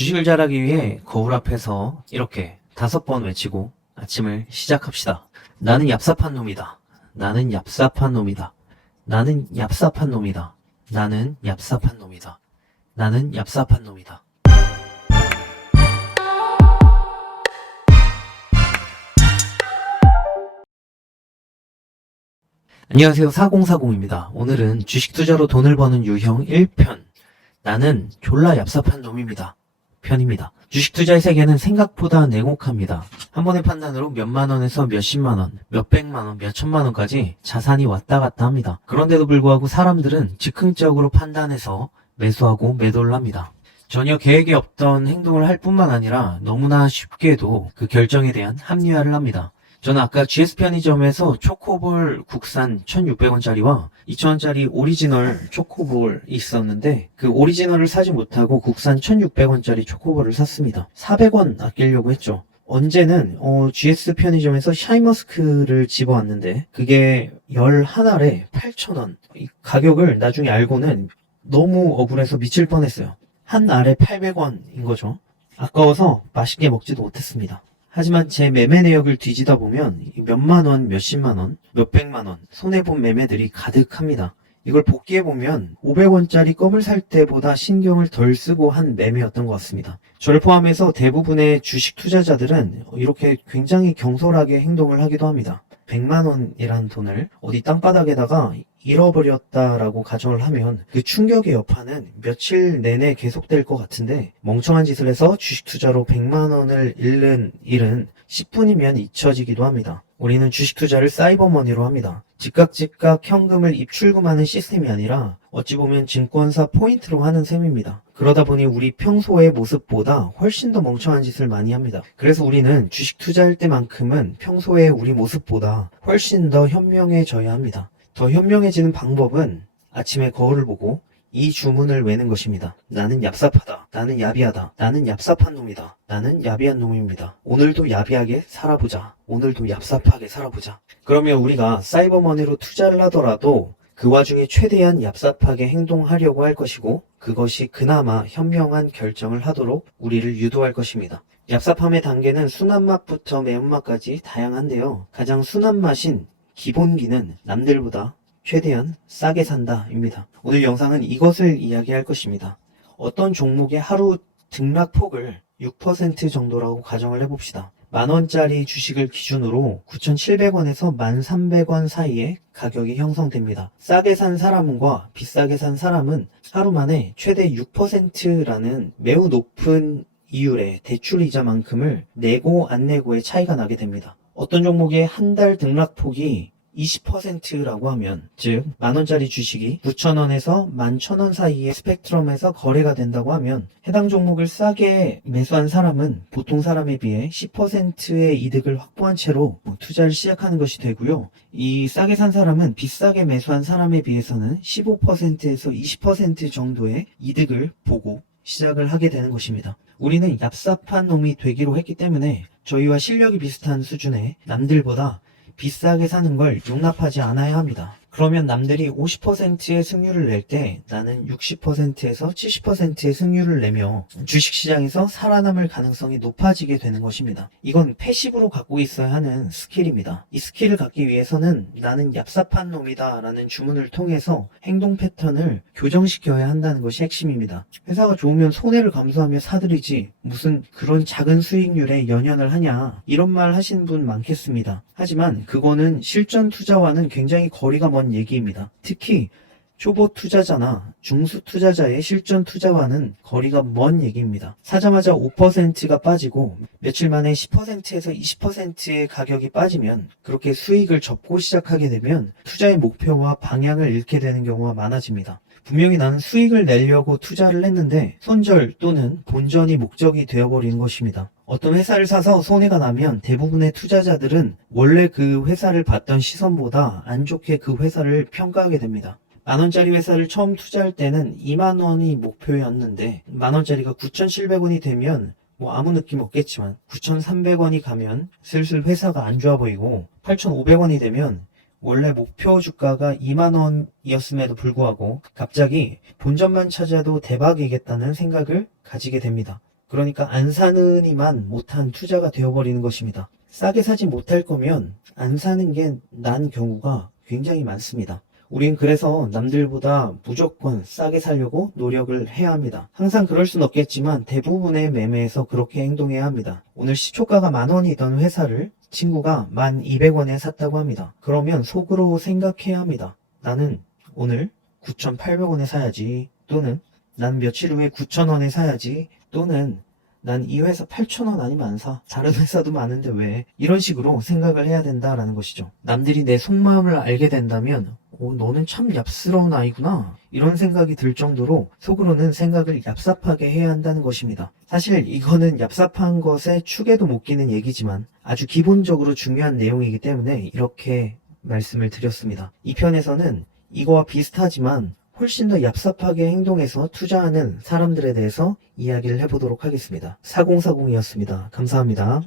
주식을 잘하기 위해 거울 앞에서 이렇게 5번 외치고 아침을 시작합시다. 나는 얍삽한 놈이다. 나는 얍삽한 놈이다. 나는 얍삽한 놈이다. 나는 얍삽한 놈이다. 나는 얍삽한 놈이다. 안녕하세요. 4040입니다. 오늘은 주식 투자로 돈을 버는 유형 1편. 나는 졸라 얍삽한 놈입니다. 편입니다. 주식 투자의 세계는 생각보다 냉혹합니다. 한 번의 판단으로 몇만 원에서 몇십만 원, 몇백만 원, 몇천만 원까지 자산이 왔다 갔다 합니다. 그런데도 불구하고 사람들은 즉흥적으로 판단해서 매수하고 매도를 합니다. 전혀 계획이 없던 행동을 할 뿐만 아니라 너무나 쉽게도 그 결정에 대한 합리화를 합니다. 저는 아까 GS 편의점에서 초코볼 국산 1,600원짜리와 2,000원짜리 오리지널 초코볼이 있었는데 그 오리지널을 사지 못하고 국산 1,600원짜리 초코볼을 샀습니다. 400원 아끼려고 했죠. 언제는 GS 편의점에서 샤인머스크를 집어왔는데 그게 11알에 8,000원. 이 가격을 나중에 알고는 너무 억울해서 미칠 뻔했어요. 한 알에 800원인 거죠. 아까워서 맛있게 먹지도 못했습니다. 하지만 제 매매 내역을 뒤지다 보면 몇만 원, 몇십만 원, 몇백만 원 손해본 매매들이 가득합니다. 이걸 복기해보면 500원짜리 껌을 살 때보다 신경을 덜 쓰고 한 매매였던 것 같습니다. 저를 포함해서 대부분의 주식 투자자들은 이렇게 굉장히 경솔하게 행동을 하기도 합니다. 100만 원이라는 돈을 어디 땅바닥에다가 잃어버렸다라고 가정을 하면 그 충격의 여파는 며칠 내내 계속될 것 같은데 멍청한 짓을 해서 주식 투자로 100만 원을 잃는 일은 10분이면 잊혀지기도 합니다. 우리는 주식 투자를 사이버머니로 합니다. 즉각 현금을 입출금하는 시스템이 아니라 어찌 보면 증권사 포인트로 하는 셈입니다. 그러다 보니 우리 평소의 모습보다 훨씬 더 멍청한 짓을 많이 합니다. 그래서 우리는 주식 투자할 때만큼은 평소의 우리 모습보다 훨씬 더 현명해져야 합니다. 더 현명해지는 방법은 아침에 거울을 보고 이 주문을 외는 것입니다. 나는 얍삽하다. 나는 야비하다. 나는 얍삽한 놈이다. 나는 야비한 놈입니다. 오늘도 야비하게 살아보자. 오늘도 얍삽하게 살아보자. 그러면 우리가 사이버머니로 투자를 하더라도 그 와중에 최대한 얍삽하게 행동하려고 할 것이고 그것이 그나마 현명한 결정을 하도록 우리를 유도할 것입니다. 얍삽함의 단계는 순한 맛부터 매운맛까지 다양한데요. 가장 순한 맛인 기본기는 남들보다 최대한 싸게 산다입니다. 오늘 영상은 이것을 이야기할 것입니다. 어떤 종목의 하루 등락폭을 6% 정도라고 가정을 해봅시다. 만원짜리 주식을 기준으로 9,700원에서 1,300원 사이에 가격이 형성됩니다. 싸게 산 사람과 비싸게 산 사람은 하루 만에 최대 6%라는 매우 높은 이율의 대출이자만큼을 내고 안 내고의 차이가 나게 됩니다. 어떤 종목의 한 달 등락폭이 20%라고 하면 즉 만원짜리 주식이 9,000원에서 11,000원 사이의 스펙트럼에서 거래가 된다고 하면 해당 종목을 싸게 매수한 사람은 보통 사람에 비해 10%의 이득을 확보한 채로 투자를 시작하는 것이 되고요. 이 싸게 산 사람은 비싸게 매수한 사람에 비해서는 15%에서 20% 정도의 이득을 보고 시작을 하게 되는 것입니다. 우리는 얍삽한 놈이 되기로 했기 때문에 저희와 실력이 비슷한 수준의 남들보다 비싸게 사는 걸 용납하지 않아야 합니다. 그러면 남들이 50%의 승률을 낼 때 나는 60%에서 70%의 승률을 내며 주식시장에서 살아남을 가능성이 높아지게 되는 것입니다. 이건 패시브로 갖고 있어야 하는 스킬입니다. 이 스킬을 갖기 위해서는 나는 얍삽한 놈이다 라는 주문을 통해서 행동 패턴을 교정시켜야 한다는 것이 핵심입니다. 회사가 좋으면 손해를 감수하며 사들이지 무슨 그런 작은 수익률에 연연을 하냐 이런 말 하시는 분 많겠습니다. 하지만 그거는 실전 투자와는 굉장히 거리가 먼 얘기입니다. 특히 초보 투자자나 중수 투자자의 실전 투자와는 거리가 먼 얘기입니다. 사자마자 5%가 빠지고 며칠 만에 10%에서 20%의 가격이 빠지면 그렇게 수익을 접고 시작하게 되면 투자의 목표와 방향을 잃게 되는 경우가 많아집니다. 분명히 나는 수익을 내려고 투자를 했는데 손절 또는 본전이 목적이 되어버리는 것입니다. 어떤 회사를 사서 손해가 나면 대부분의 투자자들은 원래 그 회사를 봤던 시선보다 안 좋게 그 회사를 평가하게 됩니다. 만원짜리 회사를 처음 투자할 때는 2만원이 목표였는데 만원짜리가 9,700원이 되면 아무 느낌 없겠지만 9,300원이 가면 슬슬 회사가 안 좋아 보이고 8,500원이 되면 원래 목표 주가가 2만원이었음에도 불구하고 갑자기 본전만 찾아도 대박이겠다는 생각을 가지게 됩니다. 그러니까 안 사느니만 못한 투자가 되어버리는 것입니다. 싸게 사지 못할 거면 안 사는 게 나은 경우가 굉장히 많습니다. 우린 그래서 남들보다 무조건 싸게 살려고 노력을 해야 합니다. 항상 그럴 순 없겠지만 대부분의 매매에서 그렇게 행동해야 합니다. 오늘 시초가가 10,000원이던 회사를 친구가 1,200원에 샀다고 합니다. 그러면 속으로 생각해야 합니다. 나는 오늘 9,800원에 사야지, 또는 난 며칠 후에 9,000원에 사야지, 또는 난 이 회사 8,000원 아니면 안 사. 다른 회사도 많은데 왜? 이런 식으로 생각을 해야 된다라는 것이죠. 남들이 내 속마음을 알게 된다면 너는 참 얍스러운 아이구나, 이런 생각이 들 정도로 속으로는 생각을 얍삽하게 해야 한다는 것입니다. 사실 이거는 얍삽한 것에 축에도 못 끼는 얘기지만 아주 기본적으로 중요한 내용이기 때문에 이렇게 말씀을 드렸습니다. 이 편에서는 이거와 비슷하지만 훨씬 더 얍삽하게 행동해서 투자하는 사람들에 대해서 이야기를 해보도록 하겠습니다. 4040이었습니다. 감사합니다.